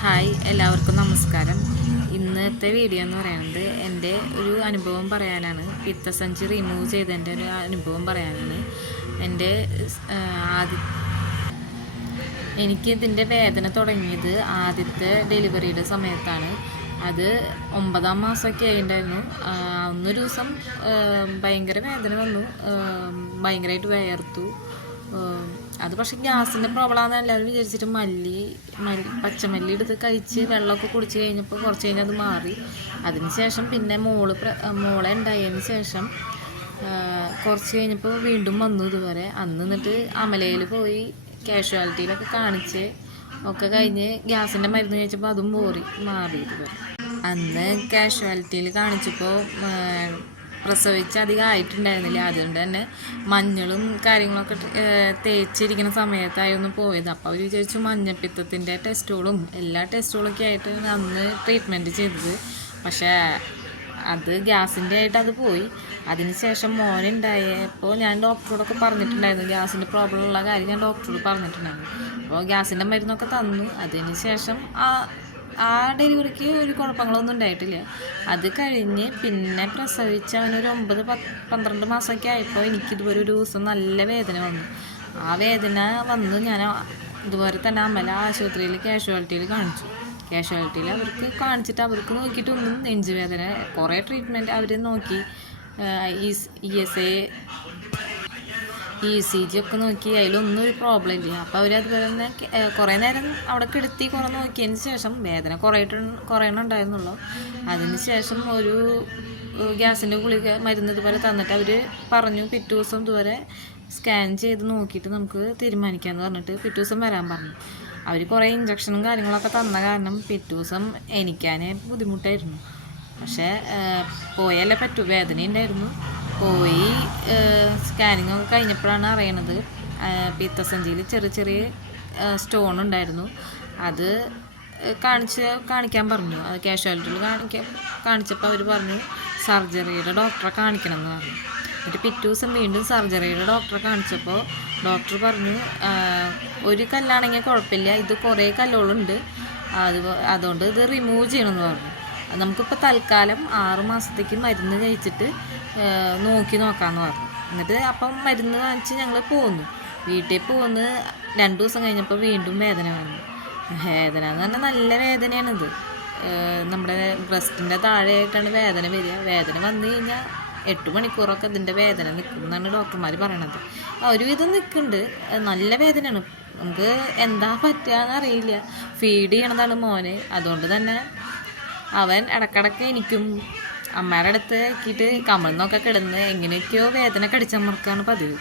Hi എല്ലാവർക്കും നമസ്കാരം. ഇന്നത്തെ വീഡിയോ എന്ന് പറയുന്നത് എന്റെ ഒരു അനുഭവം പറയാനാണ്. പിത്തസഞ്ചി റിമൂവ് ചെയ്തതിന്റെ ഒരു അനുഭവം പറയാനാണ്. എന്റെ ആദ്യ എനിക്ക് ഇതിന്റെ വേദന തുടങ്ങിയത് ആദ്യത്തെ ഡെലിവറിയുടെ സമയത്താണ്. അത് ഒമ്പതാം മാസമൊക്കെ ആയിട്ടുണ്ടായിരുന്നു. അന്നൊരു ദിവസം ഭയങ്കര വേദന വന്നു. ഭയങ്കരമായിട്ട് വേർത്തു അത് പക്ഷെ ഗ്യാസിന്റെ പ്രോബ്ലമാണെന്ന് എല്ലാവരും വിചാരിച്ചിട്ട് മല്ലി മല്ലി പച്ചമല്ലി എടുത്ത് കഴിച്ച് വെള്ളമൊക്കെ കുടിച്ച് കഴിഞ്ഞപ്പോൾ കുറച്ച് കഴിഞ്ഞ് അത് മാറി. അതിനുശേഷം പിന്നെ മോൾ മോളെ ഉണ്ടായതിന് ശേഷം കുറച്ച് കഴിഞ്ഞപ്പോൾ വീണ്ടും വന്നു ഇതുവരെ. അന്ന് എന്നിട്ട് അമലയിൽ പോയി കാഷ്വാലിറ്റിയിലൊക്കെ കാണിച്ച് ഒക്കെ കഴിഞ്ഞ് ഗ്യാസിന്റെ മരുന്ന് കഴിച്ചപ്പോൾ അതും പോറി മാറി ഇതുവരെ. അന്ന് കാഷ്വാലിറ്റിയിൽ കാണിച്ചപ്പോൾ പ്രസവിച്ച് അധികം ആയിട്ടുണ്ടായിരുന്നില്ല. അതുകൊണ്ട് തന്നെ മഞ്ഞളും കാര്യങ്ങളൊക്കെ തേച്ചിരിക്കുന്ന സമയത്തായിരുന്നു പോയത്. അപ്പോൾ അവർ വിചാരിച്ചു മഞ്ഞപ്പിത്തത്തിന്റെ ടെസ്റ്റുകളും എല്ലാ ടെസ്റ്റുകളൊക്കെ ആയിട്ട് അന്ന് ട്രീറ്റ്മെന്റ് ചെയ്തത്. പക്ഷേ അത് ഗ്യാസിന്റെ ആയിട്ട് അത് പോയി. അതിനുശേഷം മോനുണ്ടായപ്പോൾ ഞാൻ ഡോക്ടറോടൊക്കെ പറഞ്ഞിട്ടുണ്ടായിരുന്നു. ഗ്യാസിന്റെ പ്രോബ്ലം ഉള്ള കാര്യം ഞാൻ ഡോക്ടറോട് പറഞ്ഞിട്ടുണ്ടായിരുന്നു. അപ്പോൾ ഗ്യാസിന്റെ മരുന്നൊക്കെ തന്നു. അതിന് ശേഷം ആ ആ ഡെലിവറിക്ക് ഒരു കുഴപ്പങ്ങളൊന്നും ഉണ്ടായിട്ടില്ല. അത് കഴിഞ്ഞ് പിന്നെ പ്രസവിച്ച് അവനൊരു ഒമ്പത് പത്ത് പന്ത്രണ്ട് മാസമൊക്കെ ആയപ്പോൾ എനിക്കിതുപോലെ ഒരു ദിവസം നല്ല വേദന വന്നു. ആ വേദന വന്ന് ഞാൻ ഇതുപോലെ തന്നെ അമല ആശുപത്രിയിൽ കാഷ്വാലിറ്റിയിൽ കാണിച്ചു. കാഷ്വാലിറ്റിയിൽ അവർക്ക് കാണിച്ചിട്ട് അവർക്ക് നോക്കിയിട്ടൊന്നും നെഞ്ചുവേദന കുറേ ട്രീറ്റ്മെന്റ് അവർ നോക്കി. E S A E C G ഒക്കെ നോക്കി അതിലൊന്നും ഒരു പ്രോബ്ലം ഇല്ല. അപ്പോൾ അവർ അതുപോലെ തന്നെ കുറേ നേരം അവിടെ കിടത്തി കുറേ നോക്കിയതിന് ശേഷം വേദന കുറേയിട്ട് കുറയണം ഉണ്ടായിരുന്നുള്ളൂ. അതിന് ശേഷം ഒരു ഗ്യാസിന്റെ ഗുളിക മരുന്ന് ഇതുപോലെ തന്നിട്ട് അവർ പറഞ്ഞു പിറ്റേ ദിവസം ഇതുവരെ സ്കാൻ ചെയ്ത് നോക്കിയിട്ട് നമുക്ക് തീരുമാനിക്കാമെന്ന് പറഞ്ഞിട്ട് പിറ്റേ ദിവസം വരാൻ പറഞ്ഞു. അവർ കുറേ ഇഞ്ചക്ഷനും കാര്യങ്ങളൊക്കെ തന്ന കാരണം പിറ്റേ ദിവസം എനിക്കാനേ ബുദ്ധിമുട്ടായിരുന്നു. പക്ഷേ പോയാലേ പറ്റൂ വേദന ഉണ്ടായിരുന്നു പോയി സ്കാനിങ് ഒക്കെ കഴിഞ്ഞപ്പോഴാണ് അറിയണത്. പിത്തസഞ്ചിയിൽ ചെറിയ ചെറിയ സ്റ്റോൺ ഉണ്ടായിരുന്നു. അത് കാണിച്ച് കാണിക്കാൻ പറഞ്ഞു. അത് കാഷ്വാലിറ്റിയിൽ കാണിക്കാൻ കാണിച്ചപ്പോൾ അവർ പറഞ്ഞു സർജറിയുടെ ഡോക്ടറെ കാണിക്കണം എന്ന് പറഞ്ഞു. എന്നിട്ട് പിറ്റേ ദിവസം വീണ്ടും സർജറിയുടെ ഡോക്ടറെ കാണിച്ചപ്പോൾ ഡോക്ടർ പറഞ്ഞു "ആഹ്, ഒരു കല്ലാണെങ്കിൽ കുഴപ്പമില്ല. ഇത് കുറേ കല്ലുകളുണ്ട്. അത് അതുകൊണ്ട് ഇത് റിമൂവ് ചെയ്യണമെന്ന് പറഞ്ഞു. നമുക്കിപ്പോൾ തൽക്കാലം ആറ് മാസത്തേക്ക് മരുന്ന് കഴിച്ചിട്ട് നോക്കി നോക്കാമെന്ന് പറഞ്ഞു. എന്നിട്ട് അപ്പം മരുന്ന് വാങ്ങിച്ച് ഞങ്ങൾ പോന്നു. വീട്ടിൽ പോന്ന് രണ്ട് ദിവസം കഴിഞ്ഞപ്പോൾ വീണ്ടും വേദന വന്നു. വേദന എന്ന് പറഞ്ഞാൽ നല്ല വേദനയാണിത്. നമ്മുടെ ബ്രസ്റ്റിന്റെ താഴെയായിട്ടാണ് വേദന വരിക. വേദന വന്നു കഴിഞ്ഞാൽ എട്ട് മണിക്കൂറൊക്കെ ഇതിന്റെ വേദന നിൽക്കും എന്നാണ് ഡോക്ടർമാർ പറയണത്. ഒരുവിധം നിൽക്കുന്നുണ്ട് നല്ല വേദനയാണ്. നമുക്ക് എന്താ പറ്റുകയെന്ന് അറിയില്ല. ഫീഡ് ചെയ്യണതാണ് മോന്. അതുകൊണ്ട് തന്നെ അവൻ ഇടക്കിടക്ക് എനിക്കും അമ്മയുടെ അടുത്ത് ആക്കിയിട്ട് കമഴ്ന്നൊക്കെ കിടന്ന് എങ്ങനെയൊക്കെയോ വേദന കടിച്ചമർക്കാണ് പതിവ്.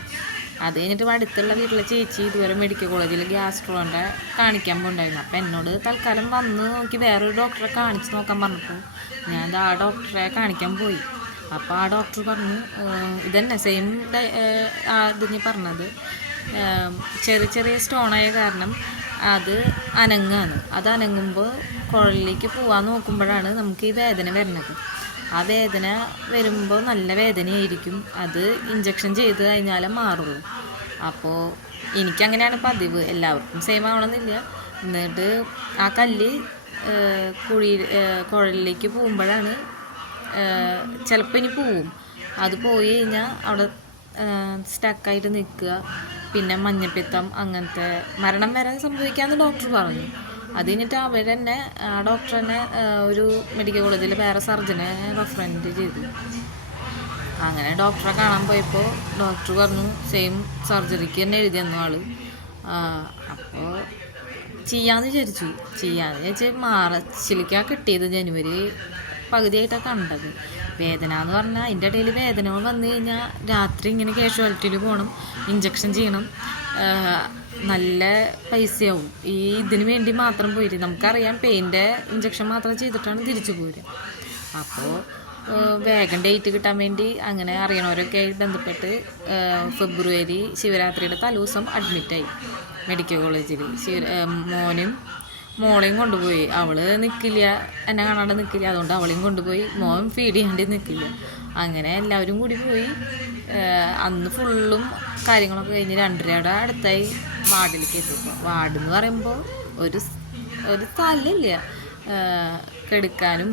അത് കഴിഞ്ഞിട്ട് അടുത്തുള്ള വീട്ടിലെ ചേച്ചി ഇതുവരെ മെഡിക്കൽ കോളേജിൽ ഗ്യാസ്ട്രോന്റെ കാണിക്കാൻ പോണ്ടായിരുന്നു. അപ്പോൾ എന്നോട് തൽക്കാലം വന്ന് നോക്കി വേറൊരു ഡോക്ടറെ കാണിച്ച് നോക്കാൻ പറഞ്ഞപ്പോൾ ഞാൻ ആ ഡോക്ടറെ കാണിക്കാൻ പോയി. അപ്പോൾ ആ ഡോക്ടർ പറഞ്ഞു "ഏഹ്, ഇതന്നെ സെയിം ഇതിന് പറഞ്ഞത് ചെറിയ ചെറിയ സ്റ്റോണായ കാരണം അത് അനങ്ങാണ്. അത് അനങ്ങുമ്പോൾ കുഴലിലേക്ക് പോകാൻ നോക്കുമ്പോഴാണ് നമുക്ക് ഈ വേദന വരുന്നത്. ആ വേദന വരുമ്പോൾ നല്ല വേദനയായിരിക്കും. അത് ഇഞ്ചക്ഷൻ ചെയ്ത് കഴിഞ്ഞാലേ മാറുള്ളൂ. അപ്പോൾ എനിക്കങ്ങനെയാണ് പതിവ്. എല്ലാവർക്കും സെയിം ആവണമെന്നില്ല. എന്നിട്ട് ആ കല്ല് കുഴി കുഴലിലേക്ക് പോകുമ്പോഴാണ് ചിലപ്പോൾ ഇനി പോവും. അത് പോയി കഴിഞ്ഞാൽ അവിടെ സ്റ്റക്കായിട്ട് നിൽക്കുക. പിന്നെ മഞ്ഞപ്പിത്തം അങ്ങനത്തെ മരണം വരെ സംഭവിക്കാമെന്ന് ഡോക്ടർ പറഞ്ഞു. അത് കഴിഞ്ഞിട്ട് അവർ തന്നെ ആ ഡോക്ടർ തന്നെ ഒരു മെഡിക്കൽ കോളേജിൽ വേറെ സർജനെ റെഫറന്റ് ചെയ്തു. അങ്ങനെ ഡോക്ടറെ കാണാൻ പോയപ്പോൾ ഡോക്ടർ പറഞ്ഞു സെയിം സർജറിക്ക് തന്നെ എഴുതി തന്നു ആൾ അപ്പോൾ ചെയ്യാന്ന് വിചാരിച്ചു. ചെയ്യാന്ന് വിചാരിച്ച് മാർച്ചിലേക്കാണ് കിട്ടിയത് ജനുവരി പകുതിയായിട്ടാണ് കണ്ടത്. വേദന എന്ന് പറഞ്ഞാൽ അതിന്റെ ഇടയിൽ വേദനകൾ വന്നു കഴിഞ്ഞാൽ രാത്രി ഇങ്ങനെ കാഷ്വാലിറ്റിയിൽ പോകണം ഇഞ്ചക്ഷൻ ചെയ്യണം. നല്ല പൈസയാവും. ഈ ഇതിന് വേണ്ടി മാത്രം പോയിട്ട് നമുക്കറിയാം പെയിന്റെ ഇഞ്ചക്ഷൻ മാത്രം ചെയ്തിട്ടാണ് തിരിച്ചു പോരുക. അപ്പോൾ വേഗം ഡേറ്റ് കിട്ടാൻ വേണ്ടി അങ്ങനെ അറിയണവരൊക്കെ ആയി ബന്ധപ്പെട്ട് ഫെബ്രുവരി ശിവരാത്രിയുടെ തലേദിവസം അഡ്മിറ്റായി മെഡിക്കൽ കോളേജിൽ ശിവ മോനും മോളെയും കൊണ്ടുപോയി. അവൾ നിൽക്കില്ല എന്നെ കാണാണ്ട് നിൽക്കില്ല അതുകൊണ്ട് അവളെയും കൊണ്ടുപോയി. മോൻ ഫീഡ് ചെയ്യാണ്ട് നിൽക്കില്ല അങ്ങനെ എല്ലാവരും കൂടി പോയി. അന്ന് ഫുള്ളും കാര്യങ്ങളൊക്കെ കഴിഞ്ഞ് രണ്ടരയുടെ അടുത്തായി വാർഡിലേക്ക് എത്തിയപ്പോൾ വാർഡ് എന്ന് പറയുമ്പോൾ ഒരു ഒരു സ്ഥലമില്ല. കെടുക്കാനും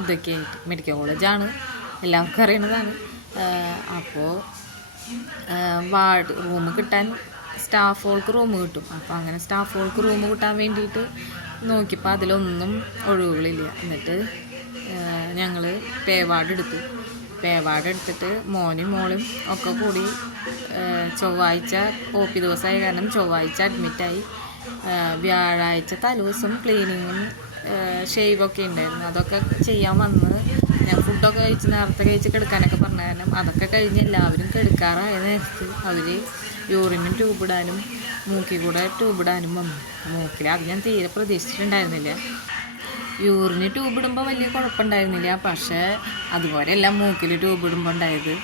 ഇതൊക്കെ ആയിട്ട് മെഡിക്കൽ കോളേജാണ് എല്ലാവർക്കും അറിയണതാണ്. അപ്പോൾ വാർഡ് റൂം കിട്ടാൻ സ്റ്റാഫുകൾക്ക് റൂം കിട്ടും. അപ്പോൾ അങ്ങനെ സ്റ്റാഫുകൾക്ക് റൂം കിട്ടാൻ വേണ്ടിയിട്ട് നോക്കിയപ്പോൾ അതിലൊന്നും ഒഴിവുകളില്ല. എന്നിട്ട് ഞങ്ങൾ പേവാർഡ് എടുത്തു. പേവാർഡ് എടുത്തിട്ട് മോനും മോളും ഒക്കെ കൂടി ചൊവ്വാഴ്ച ഒ പി ദിവസമായ. കാരണം ചൊവ്വാഴ്ച അഡ്മിറ്റായി വ്യാഴാഴ്ച തലേദിവസം ക്ലീനിങ്ങും ഷെയ്വൊക്കെ ഉണ്ടായിരുന്നു. അതൊക്കെ ചെയ്യാൻ വന്ന് ഞാൻ ഫുഡൊക്കെ കഴിച്ച് നേരത്തെ കഴിച്ച് കിടക്കാനൊക്കെ പറഞ്ഞ കാരണം അതൊക്കെ കഴിഞ്ഞ് എല്ലാവരും കിടക്കാറായ നേരത്ത് അവർ യൂറിനും ട്യൂബ് ഇടാനും മൂക്കിൽ കൂടെ ട്യൂബ് ഇടാനും വന്നു. മൂക്കിൽ അത് ഞാൻ തീരെ പ്രതീക്ഷിച്ചിട്ടുണ്ടായിരുന്നില്ല. യൂറിന് ട്യൂബ് ഇടുമ്പോൾ വലിയ കുഴപ്പമുണ്ടായിരുന്നില്ല. പക്ഷേ അതുപോലെയല്ല മൂക്കിൽ ട്യൂബ് ഇടുമ്പോൾ ഉണ്ടായത്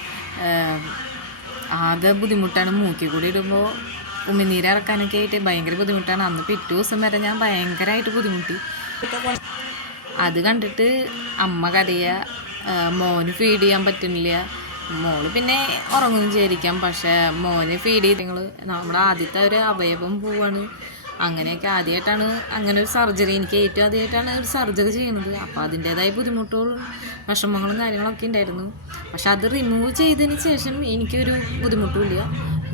ആകെ ബുദ്ധിമുട്ടാണ്. മൂക്കിൽ കൂടി ഇടുമ്പോൾ ഉമിനീര് ഇറക്കാനൊക്കെ ആയിട്ട് ഭയങ്കര ബുദ്ധിമുട്ടാണ്. അന്ന് പിറ്റേ ദിവസം വരെ ഞാൻ ഭയങ്കരമായിട്ട് ബുദ്ധിമുട്ടി. അത് കണ്ടിട്ട് അമ്മ കരയുക മോന് ഫീഡ് ചെയ്യാൻ പറ്റുന്നില്ല. മോൾ പിന്നെ ഉറങ്ങുന്നു വിചാരിക്കാം. പക്ഷേ മോനെ ഫീഡ് ചെയ്ത് നിങ്ങൾ നമ്മുടെ ആദ്യത്തെ ഒരു അവയവം പോവാണ്. അങ്ങനെയൊക്കെ ആദ്യമായിട്ടാണ് അങ്ങനെ ഒരു സർജറി എനിക്ക് ഏറ്റവും ആദ്യമായിട്ടാണ് ഒരു സർജറി ചെയ്യുന്നത്. അപ്പോൾ അതിന്റേതായ ബുദ്ധിമുട്ടുകളും വിഷമങ്ങളും കാര്യങ്ങളൊക്കെ ഉണ്ടായിരുന്നു. പക്ഷെ അത് റിമൂവ് ചെയ്തതിന് ശേഷം എനിക്കൊരു ബുദ്ധിമുട്ടുമില്ല.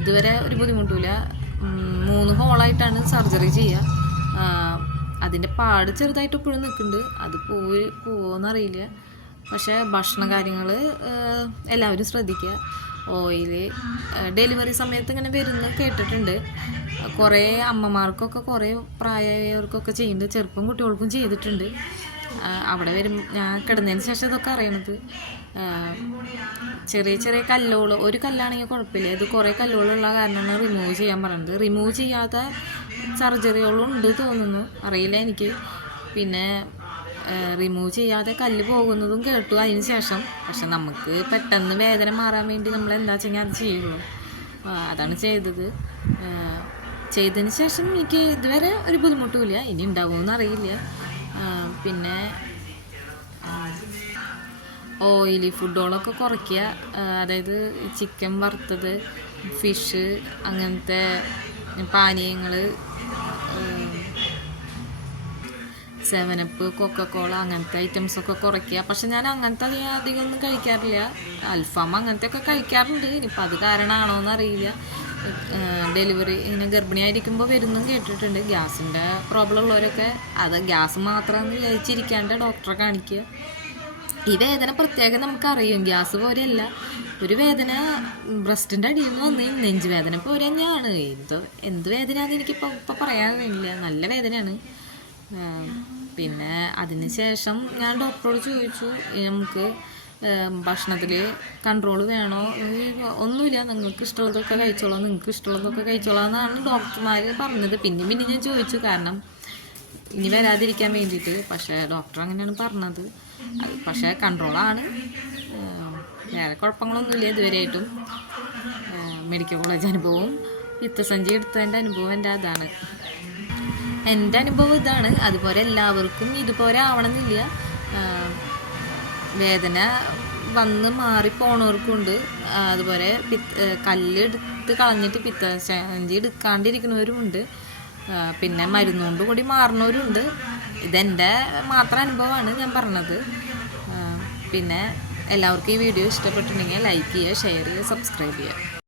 ഇതുവരെ ഒരു ബുദ്ധിമുട്ടുമില്ല. മൂന്ന് ഹോളായിട്ടാണ് സർജറി ചെയ്യുക. അതിന്റെ പാട് ചെറുതായിട്ട് ഇപ്പോഴും നിൽക്കുന്നുണ്ട്. അത് പോയി പോവോന്നറിയില്ല. പക്ഷേ ഭക്ഷണ കാര്യങ്ങൾ എല്ലാവരും ശ്രദ്ധിക്കുക. ഓയിൽ ഡെലിവറി സമയത്ത് ഇങ്ങനെ വരുന്ന കേട്ടിട്ടുണ്ട്. കുറേ അമ്മമാർക്കൊക്കെ കുറേ പ്രായമായവർക്കൊക്കെ ചെയ്യുന്നുണ്ട്. ചെറുപ്പം കുട്ടികൾക്കും ചെയ്തിട്ടുണ്ട്. അവിടെ വരും ഞാൻ കിടന്നതിന് ശേഷം ഇതൊക്കെ അറിയണത്. ചെറിയ ചെറിയ കല്ലുകൾ ഒരു കല്ലാണെങ്കിൽ കുഴപ്പമില്ല. ഇത് കുറേ കല്ലുകളുള്ള കാരണമാണ് റിമൂവ് ചെയ്യാൻ പറയുന്നത് റിമൂവ് ചെയ്യാത്ത സർജറികളും ഉണ്ട് തോന്നുന്നു. അറിയില്ല എനിക്ക്. പിന്നെ റിമൂവ് ചെയ്യാതെ കല്ല് പോകുന്നതും കേട്ടു അതിന് ശേഷം. പക്ഷെ നമുക്ക് പെട്ടെന്ന് വേദന മാറാൻ വേണ്ടി നമ്മൾ എന്താ വെച്ചാൽ അത് ചെയ്യുള്ളൂ. അതാണ് ചെയ്തത്. ചെയ്തതിന് ശേഷം എനിക്ക് ഇതുവരെ ഒരു ബുദ്ധിമുട്ടുമില്ല ഇനി ഉണ്ടാവുമെന്ന് അറിയില്ല. പിന്നെ ഓയിലി ഫുഡുകളൊക്കെ കുറയ്ക്കുക. അതായത് ചിക്കൻ വറുത്തത് ഫിഷ് അങ്ങനത്തെ പാനീയങ്ങൾ സെവനപ്പ് കൊക്കക്കോള അങ്ങനത്തെ ഐറ്റംസൊക്കെ കുറയ്ക്കുക. പക്ഷെ ഞാൻ അങ്ങനത്തെ അധികം അധികം ഒന്നും കഴിക്കാറില്ല. അൽഫാം അങ്ങനത്തെ ഒക്കെ കഴിക്കാറുണ്ട്. ഇനിയിപ്പോൾ അത് കാരണമാണോ എന്നറിയില്ല. ഡെലിവറി ഇങ്ങനെ ഗർഭിണിയായിരിക്കുമ്പോൾ വരുന്നും കേട്ടിട്ടുണ്ട്. ഗ്യാസിന്റെ പ്രോബ്ലം ഉള്ളവരൊക്കെ അത് ഗ്യാസ് മാത്രം വിചാരിച്ചിരിക്കാണ്ട് ഡോക്ടറെ കാണിക്കുക ഈ വേദന പ്രത്യേകം നമുക്കറിയും. ഗ്യാസ് പോലെയല്ല. ഒരു വേദന ബ്രസ്റ്റിന്റെ അടിയിൽ നിന്ന് വന്നു നെഞ്ച് വേദന പോലെ തന്നെയാണ്. എന്തോ എന്ത് വേദനയാണെന്ന് എനിക്കിപ്പോൾ ഇപ്പോൾ പറയാൻ കഴിയില്ല നല്ല വേദനയാണ്. പിന്നെ അതിന് ശേഷം ഞാൻ ഡോക്ടറോട് ചോദിച്ചു നമുക്ക് ഭക്ഷണത്തിൽ കൺട്രോൾ വേണോ? ഒന്നുമില്ല നിങ്ങൾക്ക് ഇഷ്ടമുള്ളതൊക്കെ കഴിച്ചോളാം നിങ്ങൾക്ക് ഇഷ്ടമുള്ളതൊക്കെ കഴിച്ചോളാം എന്നാണ് ഡോക്ടർമാർ പറഞ്ഞത്. പിന്നെ പിന്നെ ഞാൻ ചോദിച്ചു കാരണം ഇനി വരാതിരിക്കാൻ വേണ്ടിയിട്ട്. പക്ഷേ ഡോക്ടർ അങ്ങനെയാണ് പറഞ്ഞത്. പക്ഷേ കൺട്രോളാണ് വേറെ കുഴപ്പങ്ങളൊന്നുമില്ല ഇതുവരെയായിട്ടും. മെഡിക്കൽ കോളേജ് അനുഭവവും യുദ്ധസഞ്ചി എടുത്തതിന്റെ അനുഭവം എന്റെ അതാണ്. എന്റെ അനുഭവം ഇതാണ്. അതുപോലെ എല്ലാവർക്കും ഇതുപോലെ ആവണമെന്നില്ല. വേദന വന്ന് ഉണ്ട് അതുപോലെ പിത്ത് കല്ലെടുത്ത് കളഞ്ഞിട്ട് പിത്തസഞ്ചി എടുക്കാണ്ടിരിക്കുന്നവരുമുണ്ട്. പിന്നെ മരുന്നുകൊണ്ട് കൂടി മാറുന്നവരുണ്ട് ഇതെന്റെ മാത്രം അനുഭവമാണ് ഞാൻ പറഞ്ഞത്. പിന്നെ എല്ലാവർക്കും ഈ വീഡിയോ ഇഷ്ടപ്പെട്ടിട്ടുണ്ടെങ്കിൽ ലൈക്ക് ചെയ്യുക ഷെയർ ചെയ്യുക സബ്സ്ക്രൈബ് ചെയ്യുക.